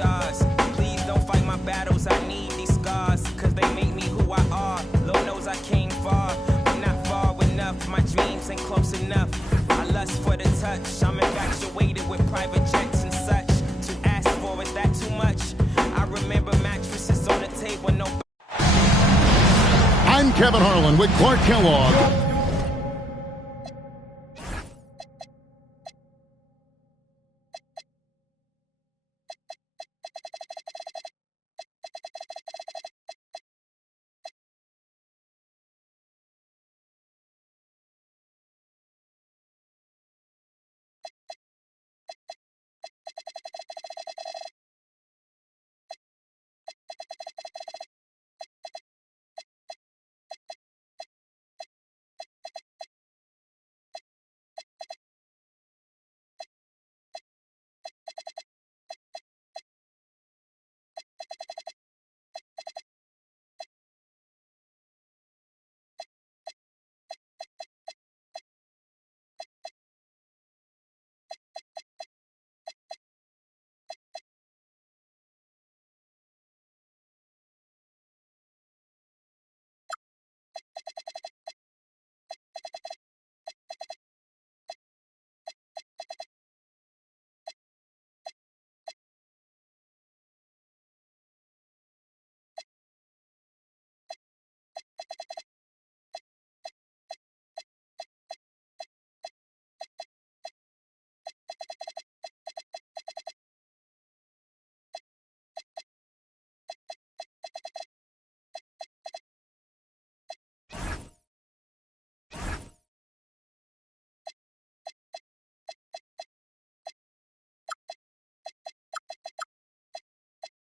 stars. Please don't fight my battles, I need these scars, cause they make me who I are. Lord knows I came far, but not far enough. My dreams ain't close enough. I lust for the touch, I'm infatuated with private jets and such. To ask for, is that too much? I remember mattresses on the table, no. I'm Kevin Harlan with Clark Kellogg.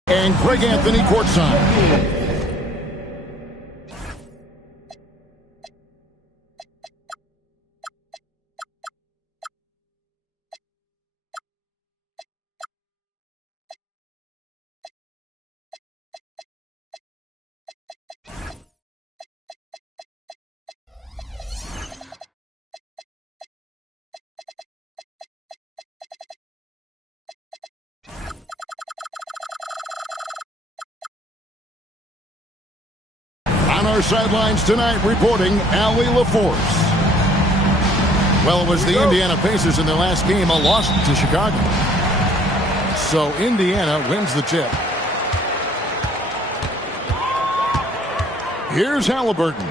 And Greg Anthony courtside. On our sidelines tonight, reporting Allie LaForce. Well, it was the Indiana Pacers in their last game, a loss to Chicago. So Indiana wins the tip. Here's Halliburton.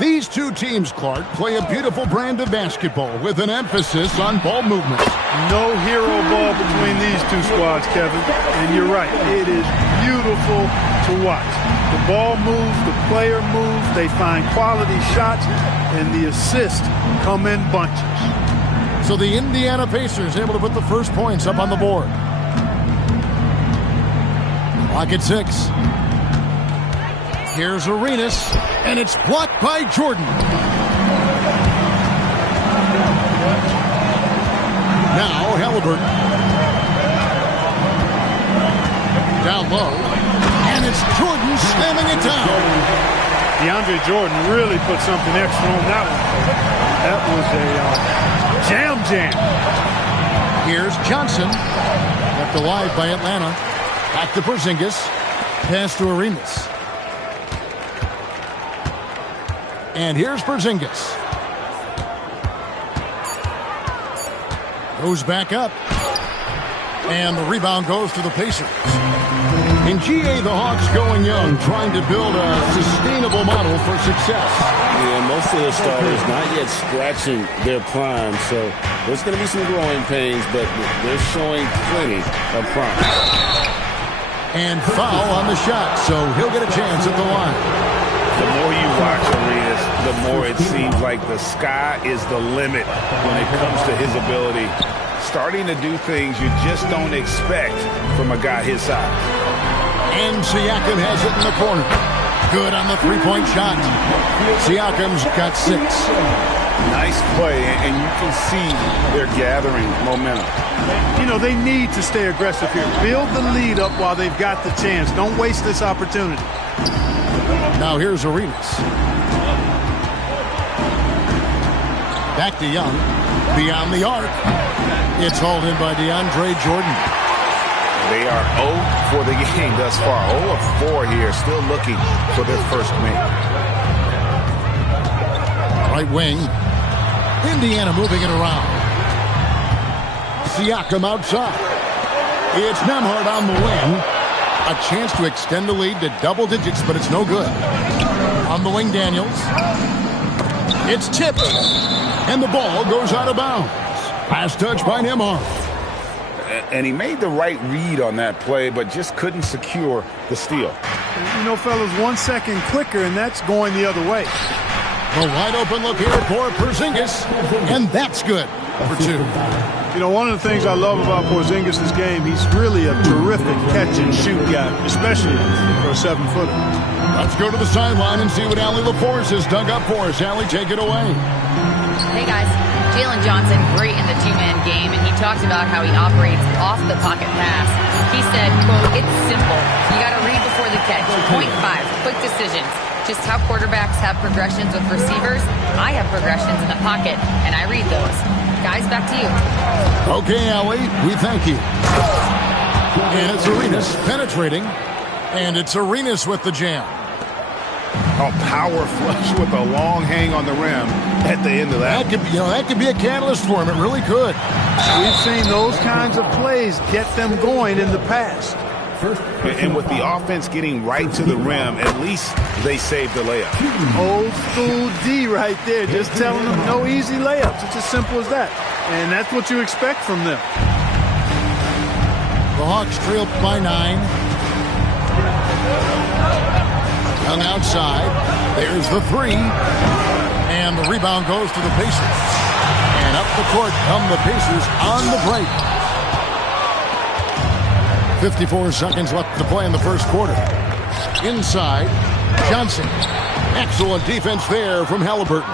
These two teams, Clark, play a beautiful brand of basketball with an emphasis on ball movement. No hero ball between these two squads, Kevin. And you're right, it is beautiful to watch. The ball moves, the player moves, they find quality shots, and the assists come in bunches. So the Indiana Pacers able to put the first points up on the board. Clock at 6. Here's Arenas, and it's blocked by Jordan. Now Halliburton. Down low, and it's Jordan slamming it down. DeAndre Jordan really put something extra on that one. That was a jam. Here's Johnson, left alive by Atlanta. Back to Porzingis, pass to Arenas. And here's Porzingis. Goes back up. And the rebound goes to the Pacers. In GA, the Hawks going young, trying to build a sustainable model for success. Yeah, most of the starters not yet scratching their prime, so there's going to be some growing pains, but they're showing plenty of promise. And foul on the shot, so he'll get a chance at the line. The more you watch Arenas, the more it seems like the sky is the limit when it comes to his ability. Starting to do things you just don't expect from a guy his size. And Siakam has it in the corner. Good on the three-point shot. Siakam's got 6. Nice play, and you can see they're gathering momentum. You know, they need to stay aggressive here. Build the lead up while they've got the chance. Don't waste this opportunity. Now here's Arenas. Back to Young. Beyond the arc. It's hauled in by DeAndre Jordan. They are 0 for the game thus far. 0 of 4 here, still looking for their first win. Right wing. Indiana moving it around. Siakam outside. It's Nembhard on the wing. A chance to extend the lead to double digits, but it's no good. On the wing, Daniels. It's tipped. And the ball goes out of bounds. Last touch by Nembhard. And he made the right read on that play, but just couldn't secure the steal. You know, fellas, 1 second quicker, and that's going the other way. A wide open look here for Porzingis, and that's good for 2. You know, one of the things I love about Porzingis' game, he's really a terrific catch-and-shoot guy, especially for a 7-footer. Let's go to the sideline and see what Allie LaForce has dug up for us. Allie, take it away. Hey, guys. Jalen Johnson, great in the two-man game, and he talked about how he operates off the pocket pass. He said, quote, it's simple. You got to read before the catch. Point 5, quick decisions. Just how quarterbacks have progressions with receivers, I have progressions in the pocket, and I read those. Guys, back to you. Okay, Allie, we thank you. And it's Arenas penetrating, and it's Arenas with the jam. Oh, power flush with a long hang on the rim at the end of that. That could be a catalyst for him. It really could. We've seen those kinds of plays get them going in the past. And with the offense getting right to the rim, at least they saved the layup. Old school D right there, just telling them no easy layups. It's as simple as that. And that's what you expect from them. The Hawks trail by 9. Young outside. There's the 3. And the rebound goes to the Pacers. And up the court come the Pacers on the break. 54 seconds left to play in the first quarter. Inside, Johnson. Excellent defense there from Halliburton.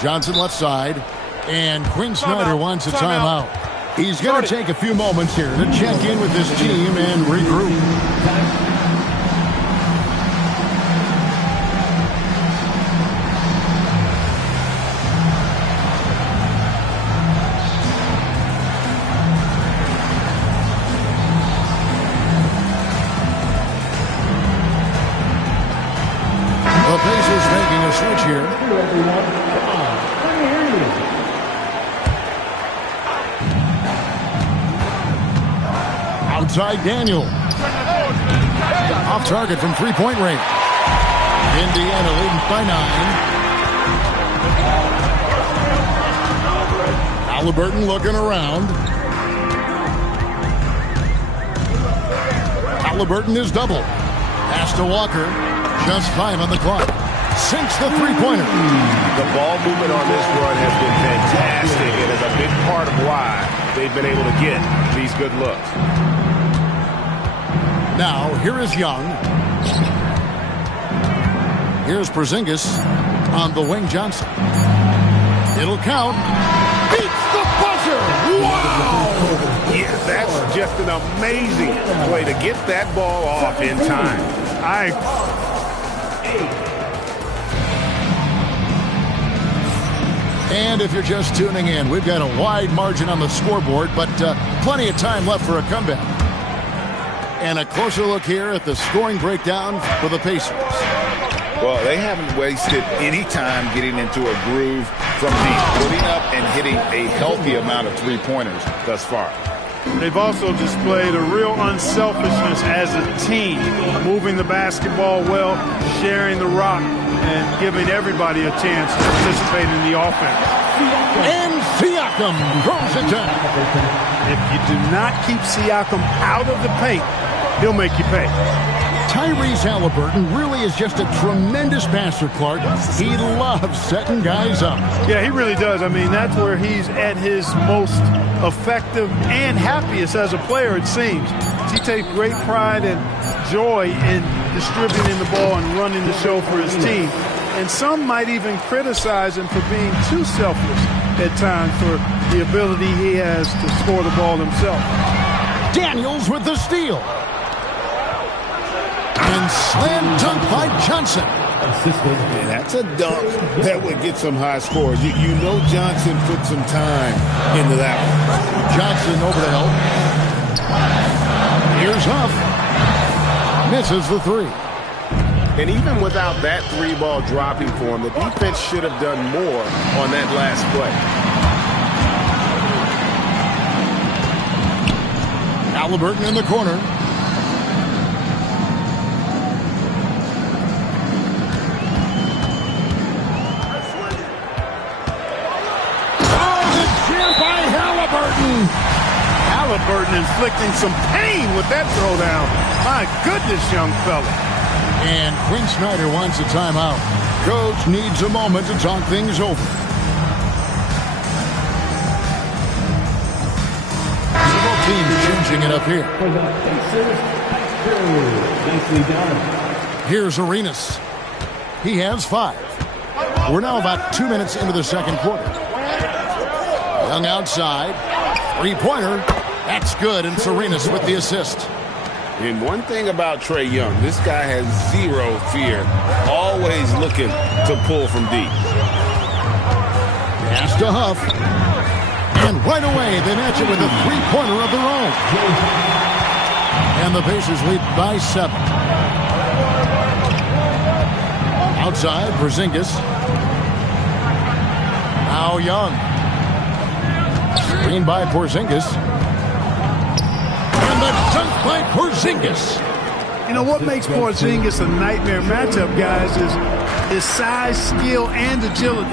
Johnson left side. And Quinn Snyder wants a timeout. He's going to take a few moments here to check in with his team and regroup. The Pacers making a switch here. Outside Daniel. Off target from three-point range. Indiana leading by 9. Halliburton looking around. Halliburton is double. Pass to Walker. Just 5 on the clock. Sinks the three-pointer. The ball movement on this run has been fantastic. It is a big part of why they've been able to get these good looks. Now, here is Young. Here's Porzingis on the wing. Johnson. It'll count. Beats the buzzer. Wow! Yeah, that's just an amazing play to get that ball off in time. And if you're just tuning in, we've got a wide margin on the scoreboard, but plenty of time left for a comeback. And a closer look here at the scoring breakdown for the Pacers. Well, they haven't wasted any time getting into a groove from deep, putting up and hitting a healthy amount of three-pointers thus far. They've also displayed a real unselfishness as a team, moving the basketball well, sharing the rock, and giving everybody a chance to participate in the offense. And Siakam throws it down. If you do not keep Siakam out of the paint, he'll make you pay. Tyrese Halliburton really is just a tremendous passer, Clark. He loves setting guys up. Yeah, he really does. I mean, that's where he's at his most effective and happiest as a player, it seems. He takes great pride and joy in distributing the ball and running the show for his team. And some might even criticize him for being too selfless at times for the ability he has to score the ball himself. Daniels with the steal. And slam dunk by Johnson. And that's a dunk that would get some high scores. You know Johnson put some time into that one. Johnson over the help. Here's Huff. Misses the three. And even without that three ball dropping for him, the defense should have done more on that last play. Halliburton in the corner. Halliburton inflicting some pain with that throwdown. My goodness, young fella. And Quinn Snyder wants a timeout. Coach needs a moment to talk things over. Both teams changing it up here. Here's Arenas. He has 5. We're now about 2 minutes into the second quarter. Young outside. Three-pointer. That's good, and Arenas with the assist. And one thing about Trae Young, this guy has zero fear. Always looking to pull from deep. Pass to Huff. And right away, they match it with a three-pointer of their own. And the Pacers lead by 7. Outside, Porzingis. Now Young. Screen by Porzingis. And the dunk by Porzingis. You know what makes Porzingis a nightmare matchup, guys, is his size, skill, and agility.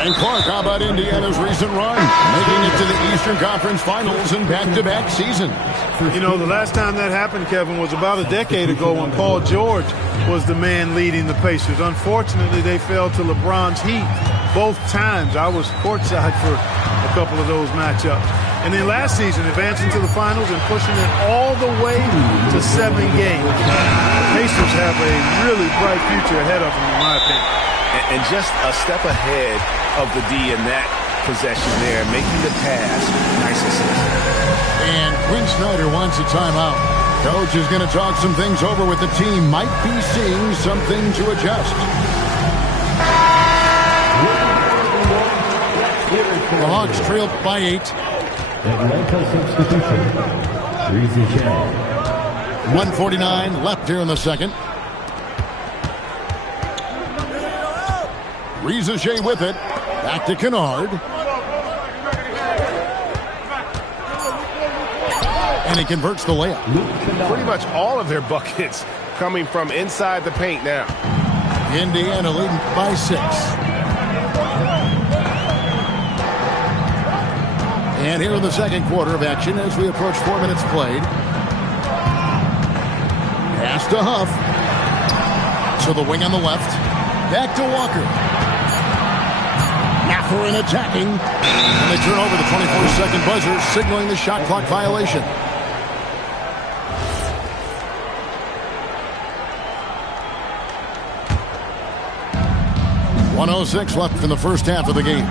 And Clark, how about Indiana's recent run? Making it to the Eastern Conference Finals in back-to-back seasons. You know, the last time that happened, Kevin, was about a decade ago when Paul George was the man leading the Pacers. Unfortunately, they fell to LeBron's Heat both times. I was courtside for a couple of those matchups. And then last season, advancing to the finals and pushing it all the way to 7 games. The Pacers have a really bright future ahead of them, in my opinion. And just a step ahead of the D in that possession there, making the pass. Nice assist. And Quinn Snyder wants a timeout. Coach is going to talk some things over with the team. Might be seeing something to adjust. The Hawks trail by 8. Atlanta substitution. 1:49 left here in the second. Riza Shea with it. Back to Kennard. And he converts the layup. Pretty much all of their buckets coming from inside the paint now. Indiana leading by 6. And here in the second quarter of action as we approach 4 minutes played. Pass to Huff. To the wing on the left. Back to Walker. Mathurin attacking. And they turn over the 24-second buzzer, signaling the shot clock violation. .106 left in the first half of the game.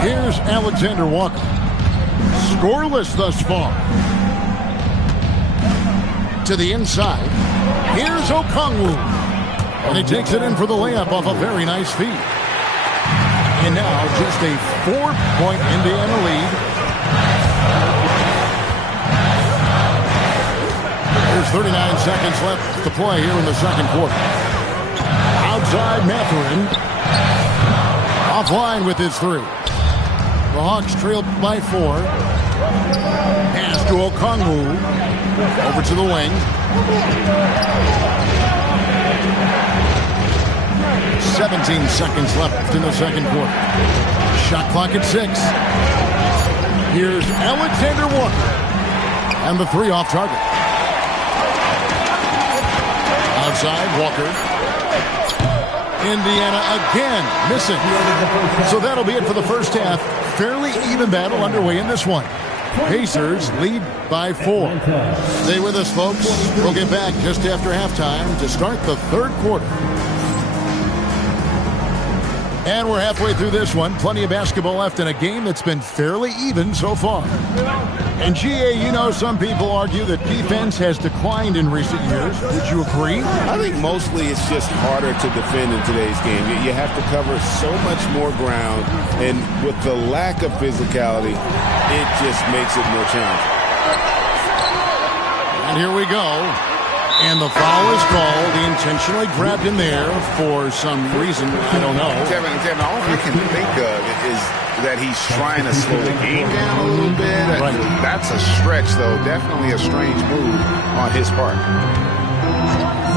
Here's Alexander Walker. Scoreless thus far. To the inside. Here's Okongwu. And he takes it in for the layup off a very nice feed. And now just a 4-point Indiana lead. There's 39 seconds left to play here in the second quarter. Outside Mathurin. Offline with his 3. The Hawks trail by 4. Pass to Okongwu. Over to the wing. 17 seconds left in the second quarter. Shot clock at 6. Here's Alexander Walker. And the 3 off target. Outside, Walker. Indiana again missing. So that'll be it for the first half. Fairly even battle underway in this one. Pacers lead by 4. Stay with us, folks. We'll get back just after halftime to start the third quarter. And we're halfway through this one. Plenty of basketball left in a game that's been fairly even so far. And GA, you know, some people argue that defense has declined in recent years. Would you agree? I think mostly it's just harder to defend in today's game. You have to cover so much more ground, and with the lack of physicality, it just makes it more challenging. And here we go. And the foul is called. He intentionally grabbed him there for some reason. I don't know. Kevin, all I can think of is that he's trying to slow the game down a little bit. Right. That's a stretch, though. Definitely a strange move on his part.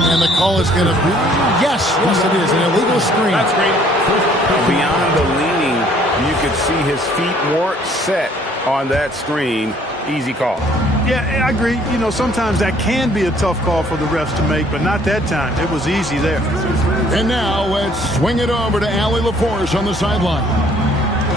And the call is going to be, yes, it is, an illegal screen. That's great. Beyond the leaning, you could see his feet more set on that screen. Easy call. Yeah, I agree. You know, sometimes that can be a tough call for the refs to make, but not that time. It was easy there. And now let's swing it over to Allie LaForce on the sideline.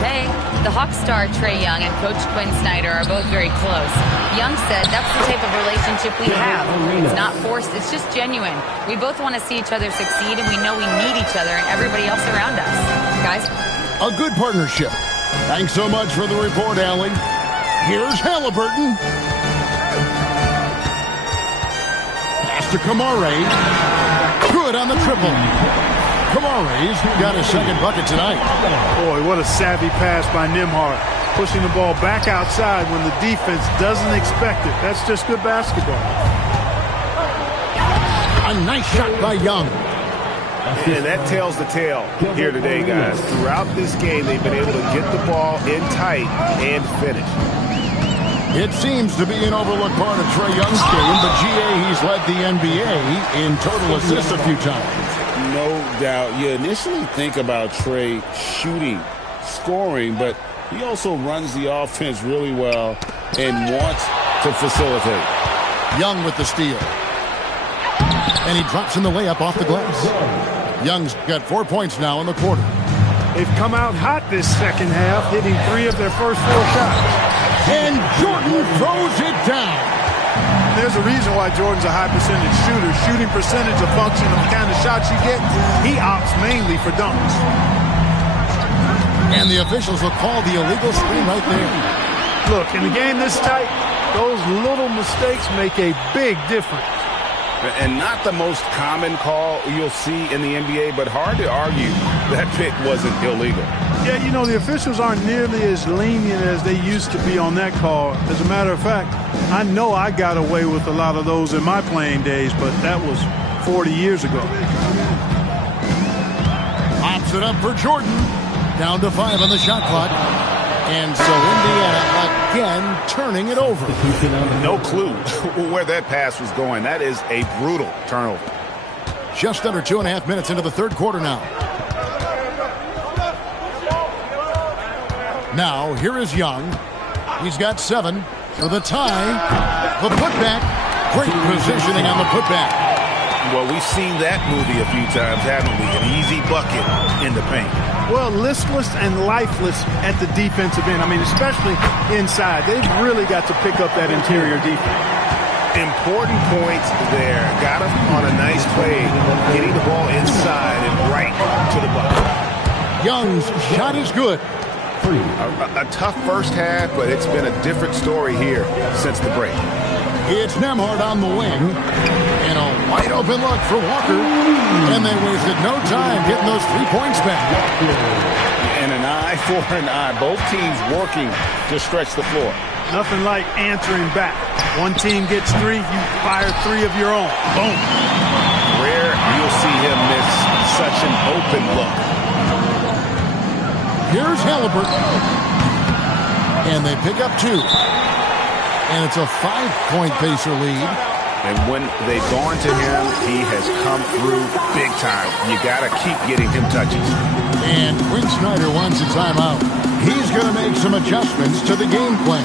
Hey, the Hawks star Trae Young and Coach Quinn Snyder are both very close. Young said that's the type of relationship we have. It's not forced, it's just genuine. We both want to see each other succeed, and we know we need each other and everybody else around us. Guys? A good partnership. Thanks so much for the report, Allie. Here's Halliburton. Pass to Kamare. Good on the triple. Kamare's got his second bucket tonight. Boy, what a savvy pass by Nembhard. Pushing the ball back outside when the defense doesn't expect it. That's just good basketball. A nice shot by Young. And that tells the tale here today, guys. Throughout this game, they've been able to get the ball in tight and finish. It seems to be an overlooked part of Trae Young's game, but GA, he's led the NBA in total assists a few times. No doubt. You initially think about Trae shooting, scoring, but he also runs the offense really well and wants to facilitate. Young with the steal. And he drops in the layup off the glass. Young's got 4 points now in the quarter. They've come out hot this second half, hitting 3 of their first 4 shots. And Jordan throws it down. There's a reason why Jordan's a high percentage shooter. Shooting percentage a function of the kind of shots you get. He opts mainly for dunks. And the officials will call the illegal screen right there. Look, in a game this tight, those little mistakes make a big difference. And not the most common call you'll see in the NBA, but hard to argue that pick wasn't illegal. Yeah, you know, the officials aren't nearly as lenient as they used to be on that call. As a matter of fact, I know I got away with a lot of those in my playing days, but that was 40 years ago. Pops it up for Jordan. Down to 5 on the shot clock. And so Indiana again turning it over. No clue where that pass was going. That is a brutal turnover. Just under 2.5 minutes into the third quarter now. Now, here is Young. He's got 7 for the tie. The putback. Great positioning on the putback. Well, we've seen that movie a few times, haven't we? An easy bucket in the paint. Well, listless and lifeless at the defensive end. I mean, especially inside. They've really got to pick up that interior defense. Important points there. Got him on a nice play, hitting the ball inside and right to the bucket. Young's shot is good. A tough first half, but it's been a different story here since the break. It's Nembhard on the wing. And a wide open look for Walker. And they wasted no time getting those 3 points back. And an eye for an eye. Both teams working to stretch the floor. Nothing like answering back. One team gets 3, you fire 3 of your own. Boom. Rare you'll see him miss such an open look. Here's Halliburton. And they pick up 2. And it's a 5-point Pacer lead. And when they've gone to him, he has come through big time. You got to keep getting him touches. And Quinn Snyder wants a timeout. He's going to make some adjustments to the game plan.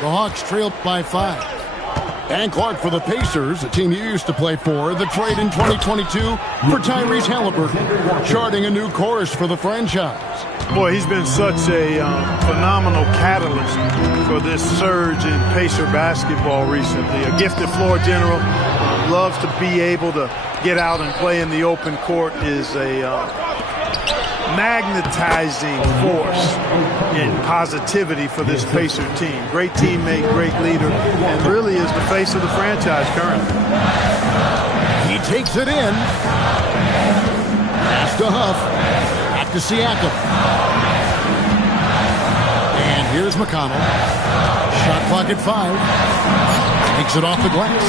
The Hawks trailed by 5. And Clark, for the Pacers, a team you used to play for, the trade in 2022 for Tyrese HAL1, charting a new course for the franchise. Boy, he's been such a phenomenal catalyst for this surge in Pacer basketball recently. A gifted floor general, loves to be able to get out and play in the open court, is a magnetizing force in positivity for this Pacer team. Great teammate, great leader, and really is the face of the franchise currently. He takes it in. Pass to Huff. Back to Siakam. And here's McConnell. Shot clock at 5. Takes it off the glass.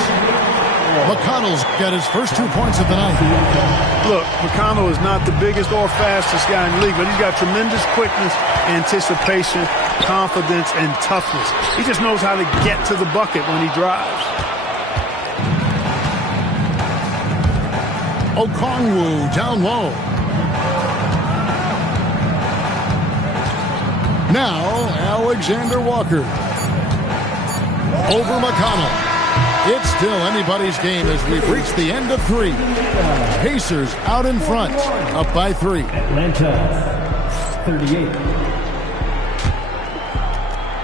McConnell's got his first 2 points of the night. Look, McConnell is not the biggest or fastest guy in the league, but he's got tremendous quickness, anticipation, confidence, and toughness. He just knows how to get to the bucket when he drives. Okongwu down low. Now, Alexander Walker. Over McConnell. It's still anybody's game as we've reached the end of 3. Pacers out in front, up by 3. Atlanta, 38.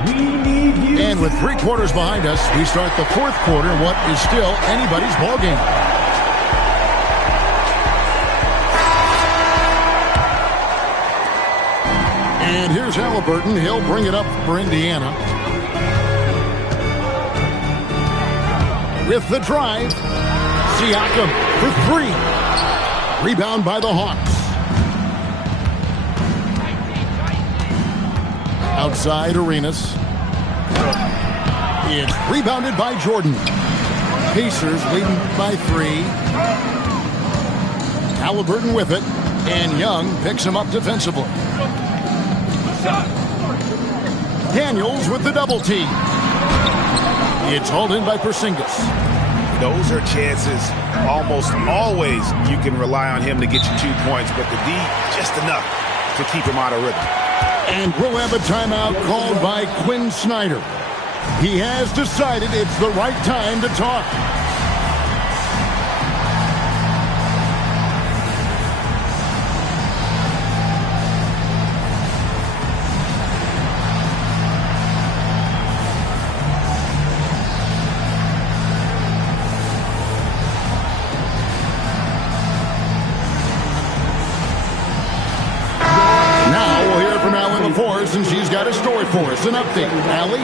We need you. And with 3 quarters behind us, we start the 4th quarter in what is still anybody's ballgame. And here's Halliburton. He'll bring it up for Indiana. With the drive, Siakam for 3. Rebound by the Hawks. Outside Arenas. It's rebounded by Jordan. Pacers leading by 3. Halliburton with it, and Young picks him up defensively. Daniels with the double team. It's hauled in by Porzingis. Those are chances almost always you can rely on him to get you 2 points, but the D, just enough to keep him out of rhythm. And we'll have a timeout called by Quinn Snyder. He has decided it's the right time to talk. And she's got a story for us. An update, Allie?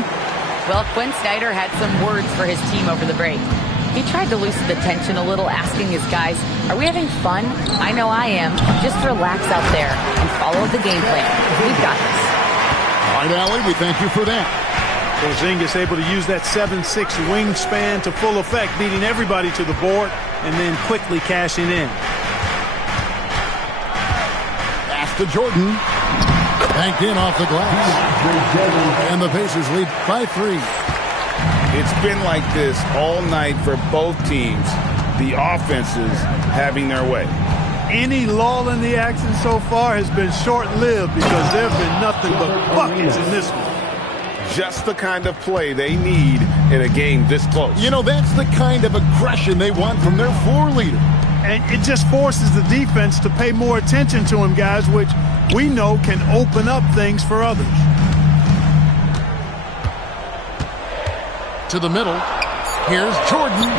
Well, Quinn Snyder had some words for his team over the break. He tried to loosen the tension a little, asking his guys, are we having fun? I know I am. Just relax out there and follow the game plan. We've got this. All right, Allie, we thank you for that. Porzingis able to use that 7'6" wingspan to full effect, beating everybody to the board and then quickly cashing in. Pass to Jordan. Banked in off the glass. And the Pacers lead by 3. It's been like this all night for both teams. The offenses having their way. Any lull in the action so far has been short-lived because there have been nothing but buckets in this one. Just the kind of play they need in a game this close. You know, that's the kind of aggression they want from their floor leader. And it just forces the defense to pay more attention to him, guys, which we know can open up things for others. To the middle. Here's Jordan.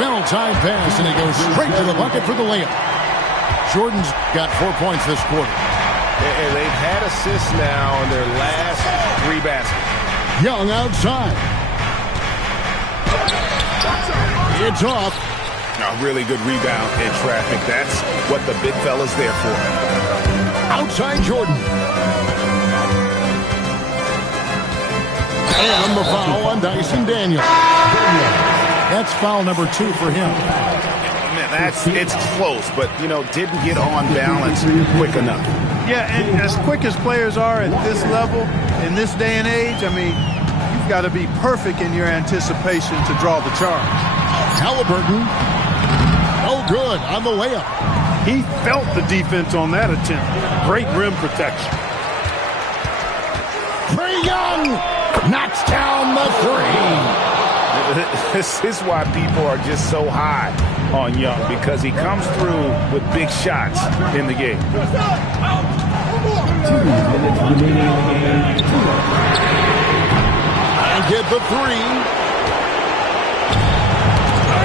Well-timed pass, and he goes straight to the bucket for the layup. Jordan's got 4 points this quarter. And they've had assists now in their last 3 baskets. Young outside. It's off. A really good rebound in traffic. That's what the big fella's there for. Outside Jordan. And the foul on Dyson Daniels. That's foul number 2 for him. Man, it's close, but, you know, didn't get on balance quick enough. Yeah, and as quick as players are at this level, in this day and age, I mean, you've got to be perfect in your anticipation to draw the charge. Halliburton. Oh, good on the layup. He felt the defense on that attempt. Great rim protection. Trae Young knocks down the 3. This is why people are just so high on Young, because he comes through with big shots in the game. 2 minutes remaining in the game. And get the 3.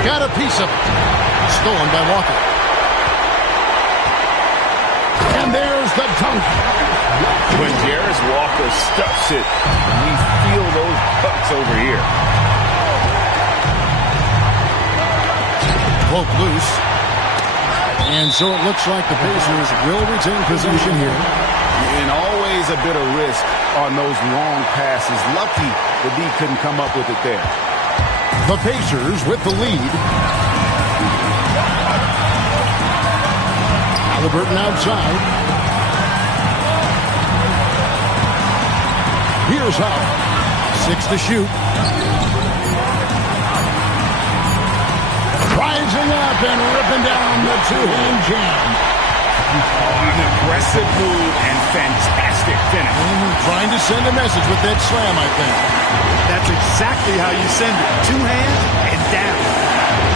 Got a piece of it. Stolen by Walker. And there's the dunk. When Jarris Walker stuffs it, we feel those bucks over here. Poke loose. And so it looks like the Pacers will retain possession here. And always a bit of risk on those long passes. Lucky the D couldn't come up with it there. The Pacers with the lead. Halliburton outside. Here's up. 6 to shoot. Rising up and ripping down the two-hand jam. An aggressive move and fantastic finish. Trying to send a message with that slam, I think. That's exactly how you send it. 2 hands and down.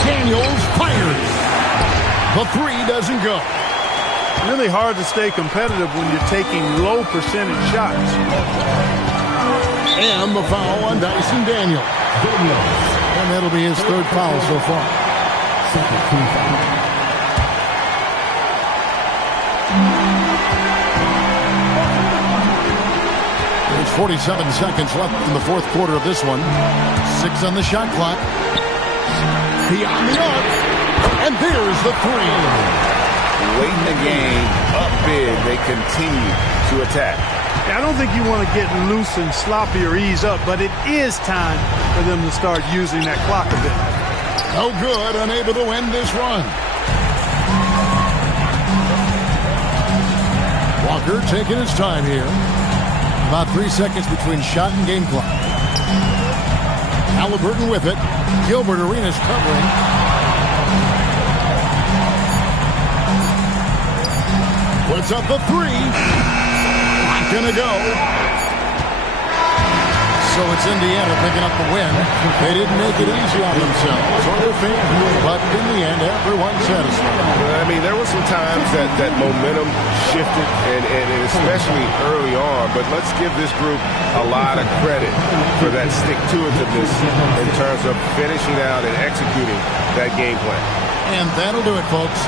Daniels fires. The 3 doesn't go. Really hard to stay competitive when you're taking low percentage shots. And the foul on Dyson Daniels. And that'll be his 3rd foul so far. There's 47 seconds left in the 4th quarter of this one. 6 on the shot clock. Beyond the arc. And there's the 3. Late in the game, up big, they continue to attack. I don't think you want to get loose and sloppy or ease up, but it is time for them to start using that clock a bit. No good, unable to win this run. Walker taking his time here. About 3 seconds between shot and game clock. Halliburton with it. Gilbert Arenas covering. Puts up the 3. Not gonna go. So it's Indiana picking up the win. They didn't make it easy on themselves or their fans, but in the end, everyone's satisfied. I mean, there were some times that momentum shifted, and especially early on, but let's give this group a lot of credit for that stick-to-itiveness in terms of finishing out and executing that game plan. And that'll do it, folks.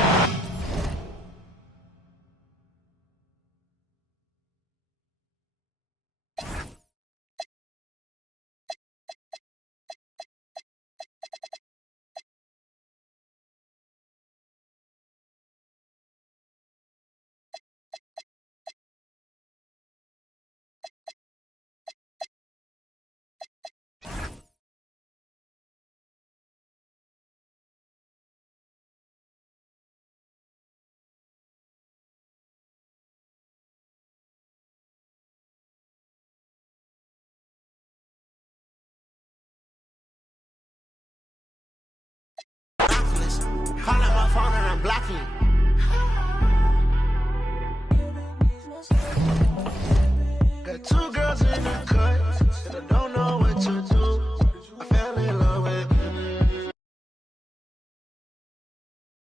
Call out my phone and I'm blocking you.